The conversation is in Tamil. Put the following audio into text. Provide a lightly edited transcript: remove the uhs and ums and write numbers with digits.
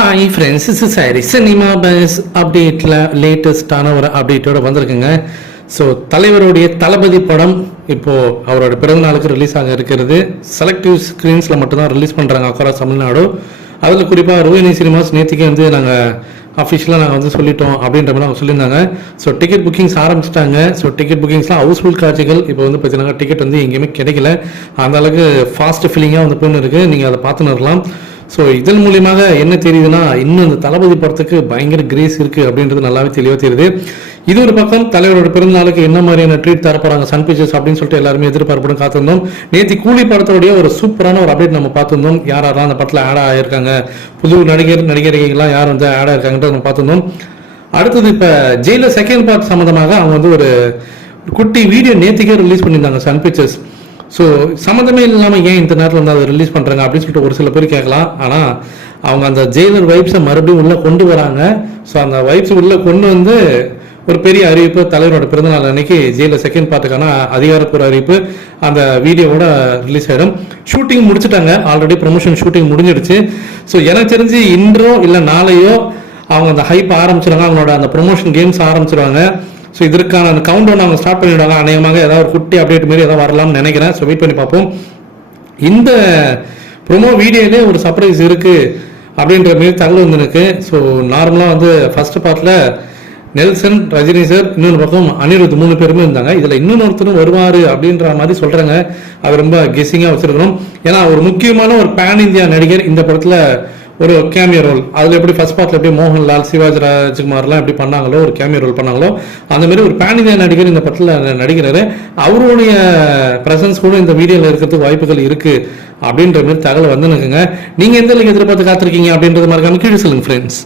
Hi friends, is sorry cinema bus அப்டேட்டில் லேட்டஸ்டான ஒரு அப்டேட்டோடு வந்திருக்குங்க. ஸோ தலைவருடைய தளபதி படம் இப்போது அவரோட பிறந்த நாளுக்கு ரிலீஸ் ஆக இருக்கிறது. செலக்டிவ் ஸ்க்ரீன்ஸில் மட்டும்தான் ரிலீஸ் பண்ணுறாங்க அக்ராஸ் தமிழ்நாடு. அதில் குறிப்பாக ரோஹிணி சினிமாஸ் நேற்றுக்கே நாங்கள் அஃபிஷியலாக நாங்கள் சொல்லிட்டோம் அப்படின்ற மாதிரி அவங்க சொல்லியிருந்தாங்க. ஸோ டிக்கெட் புக்கிங்ஸ் ஆரம்பிச்சிட்டாங்க. ஸோ டிக்கெட் புக்கிங்ஸ்லாம் ஹவுஸ்ஃபுல் காட்சிகள் இப்போ பார்த்தீங்கன்னா டிக்கெட் எங்கேயுமே கிடைக்கல. அந்த அளவுக்கு ஃபாஸ்ட் ஃபில்லிங்காக போயின்னு இருக்குது. நீங்கள் அதை பார்த்துன்னு இருக்கலாம். ஸோ இதன் மூலியமாக என்ன தெரியுதுன்னா, இன்னும் இந்த தளபதி படத்துக்கு பயங்கர கிரேஸ் இருக்குது அப்படின்றது நல்லாவே தெளிவாக தெரியுது. இது ஒரு பக்கம் தலைவரோட பிறந்த நாளுக்கு என்ன மாதிரியான ட்ரீட் தரப்போறாங்க சன் பிக்சர்ஸ் அப்படின்னு சொல்லிட்டு எல்லாருமே எதிர்பார்ப்புடன் காத்திருந்தோம். நேற்று கூலி படத்தோடைய ஒரு சூப்பரான ஒரு அப்டேட் நம்ம பார்த்துருந்தோம். யாரெல்லாம் அந்த படத்தில் ஆட் ஆகியிருக்காங்க, புது நடிகர்கள்லாம் யார் ஆட் ஆகிருக்காங்கன்றது நம்ம பார்த்துருந்தோம். அடுத்தது இப்போ ஜெயிலர் செகண்ட் பார்ட் சம்மந்தமாக அவங்க ஒரு குட்டி வீடியோ நேற்றுக்கே ரிலீஸ் பண்ணியிருந்தாங்க சன் பிக்சர்ஸ். ஸோ சம்மந்தமே இல்லாமல் ஏன் இந்த நேரத்தில் அதை ரிலீஸ் பண்ணுறாங்க அப்படின்னு சொல்லிட்டு ஒரு சில பேர் கேட்கலாம். ஆனால் அவங்க அந்த ஜெயிலர் வைப்ஸை மறுபடியும் உள்ளே கொண்டு வராங்க. ஸோ அந்த வைப்ஸ் உள்ளே கொண்டு ஒரு பெரிய அறிவிப்பு தலைவரோட பிறந்தநாள் அன்னைக்கு ஜெயிலர் செகண்ட் பார்ட்டுக்கான அதிகாரப்பூர்வ அறிவிப்பு அந்த வீடியோவோட ரிலீஸ் ஆகிடும். ஷூட்டிங் முடிச்சுட்டாங்க, ஆல்ரெடி ப்ரொமோஷன் ஷூட்டிங் முடிஞ்சிடுச்சு. ஸோ எனக்கு தெரிஞ்சு இன்றோ இல்லை நாளையோ அவங்க அந்த ஹைப் ஆரம்பிச்சிடுவாங்க, அவங்களோட அந்த ப்ரொமோஷன் கேம்ஸ் ஆரம்பிச்சிடுவாங்க. ஸோ இதற்கான அந்த கவுண்ட் டவுன் அவங்க ஸ்டார்ட் பண்ணிவிடுவாங்க. அநேகமாக ஏதாவது ஒரு குட்டி அப்டேட் மாரி ஏதாவது வரலாம்னு நினைக்கிறேன். ஸோ வெயிட் பண்ணி பார்ப்போம். இந்த ப்ரொமோ வீடியோலே ஒரு சர்ப்ரைஸ் இருக்குது அப்படின்ற மாரி தகவல் எனக்கு. ஸோ நார்மலாக ஃபர்ஸ்ட் பார்ட்டில் நெல்சன், ரஜினி சார், இன்னொரு பக்கம் அனிருத் 3 பேருமே இருந்தாங்க. இதில் இன்னொருத்தரும் வருவார் அப்படின்ற மாதிரி சொல்கிறாங்க. அது ரொம்ப கெஸ்ஸிங்காக வச்சுருக்கணும். ஏன்னா ஒரு முக்கியமான ஒரு பேன் இந்தியா நடிகர் இந்த படத்தில் ஒரு கேமியோ ரோல். அதில் எப்படி ஃபர்ஸ்ட் பார்ட்டில் எப்படி மோகன்லால், சிவாஜி ராஜ்குமார்லாம் எப்படி பண்ணாங்களோ, ஒரு கேமியோ ரோல் பண்ணாங்களோ, அந்த மாதிரி ஒரு பேன் இந்தியா நடிகர் இந்த படத்தில் நடிக்கிறாரு. அவருடைய ப்ரெசன்ஸ் கூட இந்த வீடியோவில் இருக்கிறதுக்கு வாய்ப்புகள் இருக்குது அப்படின்ற மாதிரி தகவல் வந்துனுக்குங்க. நீங்கள் எந்த எதிர்பார்த்து காத்திருக்கீங்க அப்படின்றது மாதிரி கீழே சொல்லுங்கள் ஃப்ரெண்ட்ஸ்.